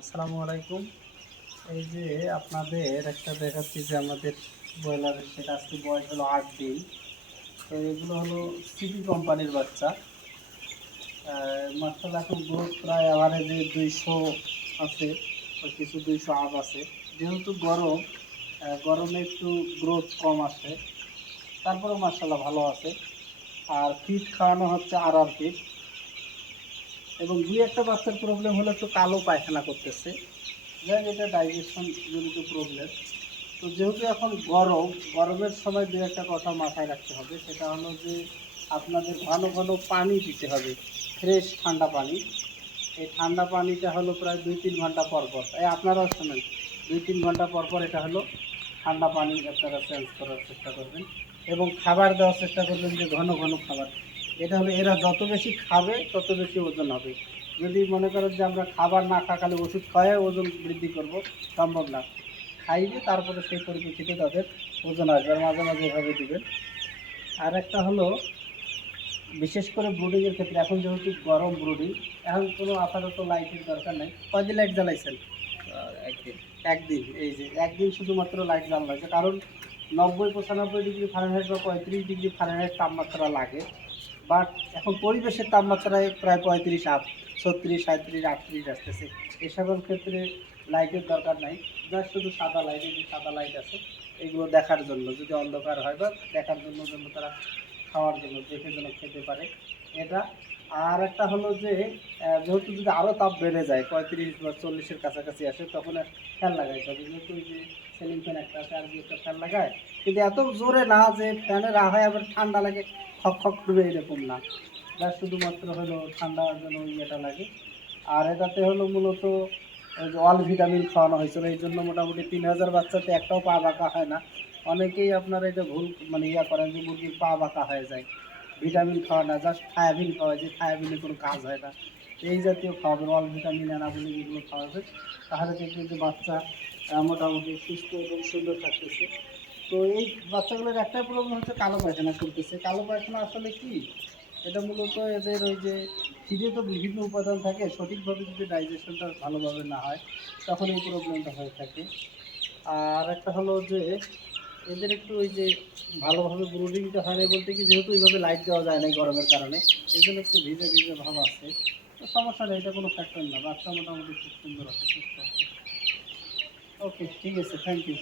আসসালামু আলাইকুম। এই যে আপনাদের একটা দেখাচ্ছি যে আমাদের ব্রয়লারের সেটা, আজকে বয়স হলো আট দিন। তো এগুলো হলো সিটি কোম্পানির বাচ্চা। মাত্র এখন গ্রোথ প্রায় অ্যাভারেজে দুইশো আছে কিছু দুইশো আপ আছে। যেহেতু গরম গরমে একটু গ্রোথ কম আসে তারপরেও মার্শাল্লাহ ভালো আছে। আর ফিট খাওয়ানো হচ্ছে আর আর ফিট এবং দুই একটা বাচ্চার প্রবলেম হলে একটু কালো পায়খানা করতেছে। যাই এটা ডাইজেশন জনিত প্রবলেম তো যেহেতু এখন গরম, গরমের সময় দু একটা কথা মাথায় রাখতে হবে। সেটা হলো যে আপনাদের ঘন ঘন পানি দিতে হবে ফ্রেশ ঠান্ডা পানি। এই ঠান্ডা পানিটা হলো প্রায় দুই তিন ঘণ্টা পর পর। এই আপনারাও শোনেন, দুই তিন ঘণ্টা পর পর এটা হলো ঠান্ডা পানি আপনারা চেঞ্জ করার চেষ্টা করবেন। এবং খাবার দেওয়ার চেষ্টা করবেন যে ঘন ঘন খাবার। এটা হলো এরা যত বেশি খাবে তত বেশি ওজন হবে। যদি মনে করেন যে আমরা খাবার না খাকালে ওষুধ খাওয়াই ওজন বৃদ্ধি করব সম্ভব না। খাইবে তারপরে সেই পরিপ্রেক্ষিতে তাদের ওজন আসবে। আর মাঝে মাঝে এভাবে দিবেন। আর একটা হলো বিশেষ করে ব্রুডিংয়ের ক্ষেত্রে এখন যেহেতু গরম ব্রুডিং এখন কোনো আপাতত লাইটের দরকার নেই। কয়দিন লাইট জ্বালাইছেন? একদিন। একদিন এই যে একদিন শুধুমাত্র লাইট জ্বালানো হয়েছে। কারণ নব্বই পঁচানব্বই ডিগ্রি ফারেনহাইট বা পঁয়ত্রিশ ডিগ্রি ফারেনহাইট তাপমাত্রা লাগে। বাট এখন পরিবেশের তাপমাত্রায় প্রায় পঁয়ত্রিশ আপ, ছত্রিশ সাঁত্রিশ আটত্রিশ আসতেছে। এই সকল ক্ষেত্রে লাইটের দরকার নাই। যা শুধু সাদা লাইট যে সাদা লাইট আছে, এগুলো দেখার জন্য, যদি অন্ধকার হয় বা দেখার জন্য জন্য তারা খাওয়ার জন্য, দেখে যেন খেতে পারে। এটা আর একটা হলো যে যেহেতু যদি আরও তাপ বেড়ে যায়, পঁয়ত্রিশ বা চল্লিশের কাছাকাছি আসে, তখন ফ্যান লাগাইতে হবে যেহেতু ওই যে সিলিং ফ্যান একটা আছে, আর একটা ফ্যান লাগায়, কিন্তু এত জোরে না যে ফ্যানের হয় আবার ঠান্ডা লাগে, খক খক করবে এরকম না। যা শুধুমাত্র হলো ঠান্ডা যেন ইয়েটা লাগে। আর এটাতে হলো মূলত ওই যে অল ভিটামিন খাওয়ানো হয়েছিল, এই জন্য মোটামুটি তিন হাজার বাচ্চাতে একটাও পা বাঁকা হয় না। অনেকেই আপনারা এটা ভুল মানে ইয়া করেন যে মুরগির পা বাঁকা হয়ে যায়। ভিটামিন খাওয়া না জাস্ট থায়াবিন খাওয়া যে থায়াবিনে কোনো কাজ হয় না। এই জাতীয় খাওয়াবেন অল ভিটামিন অ্যানাবলিক এগুলো খাওয়াবে তাহলে দেখবেন যে বাচ্চা মোটামুটি সুস্থ এবং সুন্দর থাকতেছে। তো এই বাচ্চাগুলোর একটাই প্রবলেম হচ্ছে কালো পায়খানা করতেছে কালো পায়খানা আসলে কি? এটা মূলত এদের ওই যে ফিডে তো বিভিন্ন উপাদান থাকে, সঠিকভাবে যদি ডাইজেশনটা ভালোভাবে না হয়, তখন এই প্রবলেমটা হয়ে থাকে। আর একটা হলো যে এদের একটু ওই যে ভালোভাবে ব্রুডিংটা হয় না বলতে কি, যেহেতু এইভাবে লাইট দেওয়া যায় না গরমের কারণে, এই জন্য একটু ভিজে ভিজে ভাব আছে। তো সমস্যা নেই, এটা কোনো ফ্যাক্টর না, বাচ্চা মোটামুটি খুব সুন্দর আছে ওকে ঠিক আছে থ্যাংক ইউ